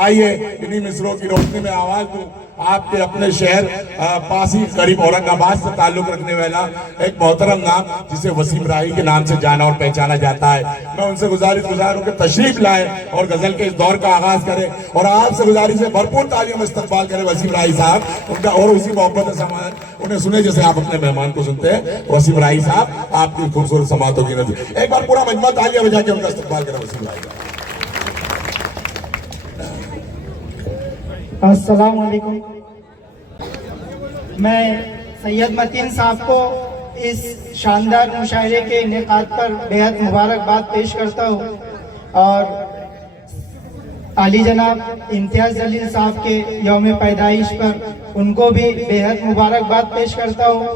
आइए इन्हीं मिसरों की रोशनी में आवाज दूं आपके अपने शहर पास ही करीब औरंगाबाद से ताल्लुक रखने वाला एक मोहतरम नाम जिसे वसीम राही के नाम से जाना और पहचाना जाता है। मैं उनसे गुजार हूं कि तशरीफ लाए और गजल के इस दौर का आगाज करें और आपसे गुजारिश है भरपूर तालियों में इस्तकबाल करें वसीम राही साहब उनका और उसी मोहब्बत समाज उन्हें सुने जैसे आप अपने मेहमान को सुनते हैं। वसीम राही साहब आपकी खूबसूरत समातों की नजर एक बार पूरा मजमा तालियां बजा के उनका इस्तकबाल करें। वसीम राही का अस्सलाम वालेकुम। मैं सैयद मतीन साहब को इस शानदार मुशायरे के इनेकाद पर बेहद मुबारकबाद पेश करता हूँ और आली जनाब इम्तियाज जलील साहब के यौम पैदाइश पर उनको भी बेहद मुबारकबाद पेश करता हूँ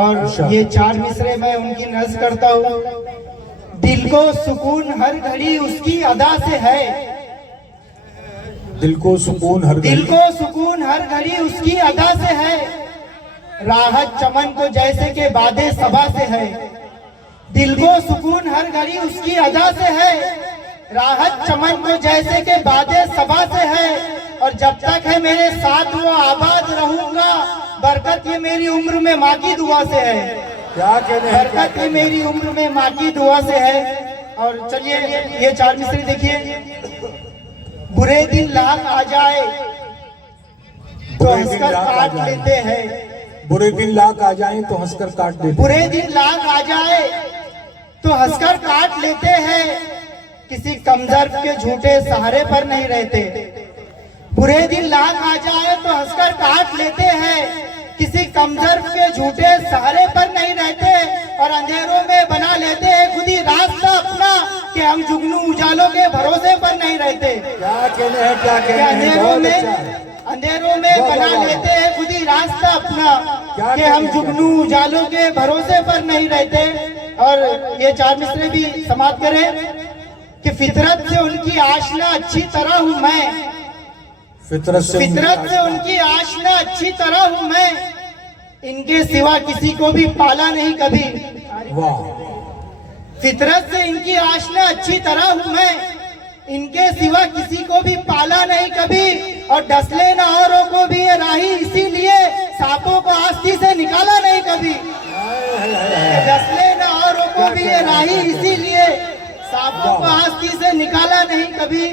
और ये 4 मिसरे मैं उनकी नज़्म करता हूँ। दिल को सुकून हर घड़ी उसकी अदा से है, दिल को सुकून हर घड़ी उसकी अदा से है, राहत चमन को जैसे के बादे सबा से है। दिल को सुकून हर घड़ी उसकी अदा से है, राहत चमन को जैसे के बादे सबा से है। और जब तक है मेरे साथ वो आबाद रहूंगा, बरकत ये मेरी उम्र में माँ की दुआ से है। क्या कहने हैं, बरकत ये मेरी उम्र में माँ की दुआ से है। और चलिए ये 4 मिसरे देखिए। बुरे दिन लाख आ जाए तो हंसकर काट लेते हैं, बुरे दिन लाख आ जाएं तो हंसकर काट देते, बुरे दिन लाख आ जाए तो हंसकर काट लेते हैं, किसी कमजोर के झूठे सहारे पर नहीं रहते। बुरे दिन लाख आ जाए तो हंसकर काट लेते हैं, किसी कमजोर के झूठे सहारे पर नहीं रहते। और अंधेरों में बना लेते हैं खुद ही रास्ता अपना, कि हम जुगनू उजालों के भरोसे पर नहीं रहते। क्या कहने हैं, क्या कहने हैं, अंधेरों में बना लेते हैं खुद ही रास्ता अपना, कि हम जुगनू उजालों के भरोसे पर नहीं रहते। और ये 4 मिसरे भी समाप्त करें कि फितरत से उनकी आशना अच्छी तरह हूँ मैं, फितरत से उनकी आशना अच्छी तरह हूँ मैं, इनके सिवा किसी को भी पाला नहीं कभी। वाह। फितरत से इनकी आशना अच्छी तरह हूँ मैं, इनके सिवा किसी को भी पाला नहीं कभी। और डसले न औरों को भी ये राही, इसीलिए सांपों को आस्ती से निकाला नहीं कभी। डसले न औरों को भी ये राही, इसीलिए सांपों को आस्ती से निकाला नहीं कभी।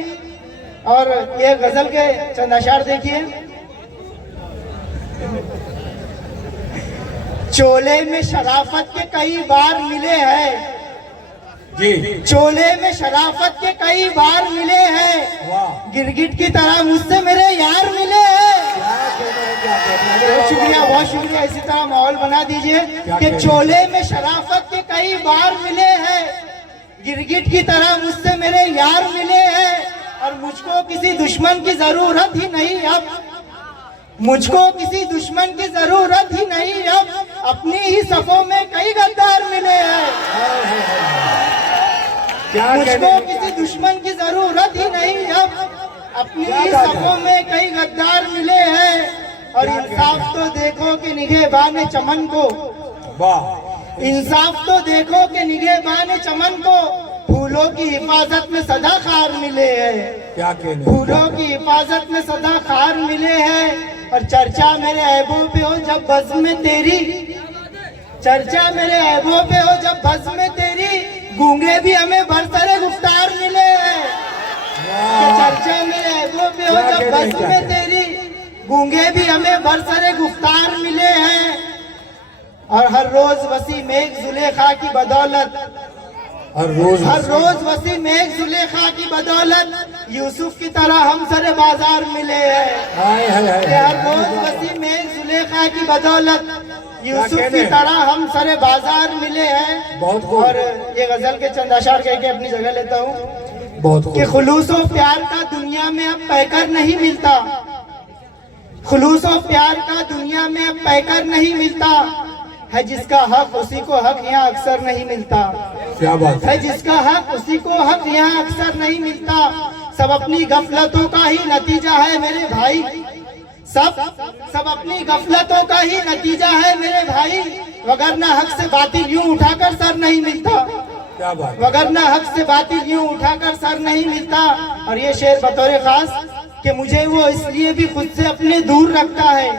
और ये गजल के चंद अशार देखिए। चोले में शराफत के कई बार मिले हैं जी, चोले में शराफत के कई बार मिले हैं, गिरगिट की तरह मुझसे मेरे यार मिले हैं। बहुत शुक्रिया, बहुत शुक्रिया। इसी तरह माहौल बना दीजिए कि चोले में शराफत के कई बार मिले हैं, गिरगिट की तरह मुझसे मेरे यार मिले हैं। और मुझको किसी दुश्मन की जरूरत ही नहीं अब, मुझको किसी दुश्मन की जरूरत ही नहीं अब, अपनी ही सफों में कई गद्दार मिले हैं। मुझको किसी दुश्मन की जरूरत ही नहीं अब, अपनी ही सफों में कई गद्दार मिले हैं। और इंसाफ तो देखो कि निगहबान चमन को, इंसाफ तो देखो कि निगहबान चमन को, फूलों की हिफाजत में सदा खार मिले हैं। क्या कहने, फूलों की हिफाजत में सदा खार मिले हैं। और चर्चा मेरे ऐबों पे हो जब बज़्म में तेरी, चर्चा मेरे ऐबों पे हो जब बज़्म में तेरी, गूंगे भी हमें बरसरे गुफ्तार मिले हैं। चर्चा मेरे ऐबों पे हो जब बज़्म में तेरी, गूंगे भी हमें बरसरे गुफ्तार मिले हैं। और हर रोज वसीम एक जुलेखा की बदौलत, हर रोज वसीम एक जुलेखा की बदौलत, यूसुफ की तरह हम सरे बाजार मिले हैं। हर रोज वसीम एक जुलेखा की बदौलत, यूसुफ की तरह हम सरे बाजार मिले हैं। और ये गजल के चंद अशार कह के अपनी जगह लेता हूँ कि खुलूस और प्यार का दुनिया में अब पैकर नहीं मिलता, खुलूस और प्यार का दुनिया में अब पैकर नहीं मिलता, है जिसका हक उसी को हक यहाँ अक्सर नहीं मिलता। क्या बात है, जिसका हक उसी को हक यहाँ अक्सर नहीं मिलता। सब अपनी गफलतों का ही नतीजा है मेरे भाई, सब अपनी गफलतों का ही नतीजा है मेरे भाई, वगरना हक से बातिल यूं उठाकर सर नहीं मिलता। क्या बात, वगरना हक से बातिल यूं उठाकर सर नहीं मिलता। और ये शेर बतौर खास कि मुझे वो इसलिए भी खुद से अपने दूर रखता है,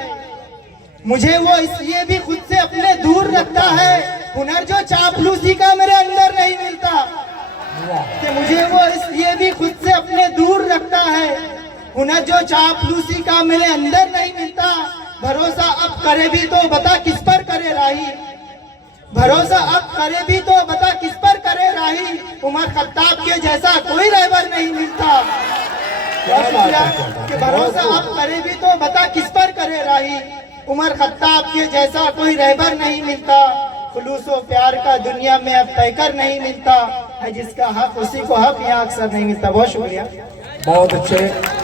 मुझे वो इसलिए भी खुद से अपने दूर रखता है, हुनर जो चापलूसी का मेरे अंदर नहीं मिलता, कि मुझे वो इसलिए भी खुद से अपने दूर रखता है, हुनर जो चापलूसी का मेरे अंदर नहीं मिलता। भरोसा अब करे भी तो बता किस पर करे राही, भरोसा अब करे भी तो बता किस पर करे राही, उमर खत्ताब के जैसा कोई रहबर नहीं मिलता। कि भरोसा अब करे भी तो बता किस पर करे राही, उमर खत्ताब के जैसा कोई रहबर नहीं मिलता। खुलूस व प्यार का दुनिया में अब तयकर नहीं मिलता है, जिसका हक उसी को हक यहाँ अक्सर नहीं मिलता। बहुत शुक्रिया। बहुत अच्छे।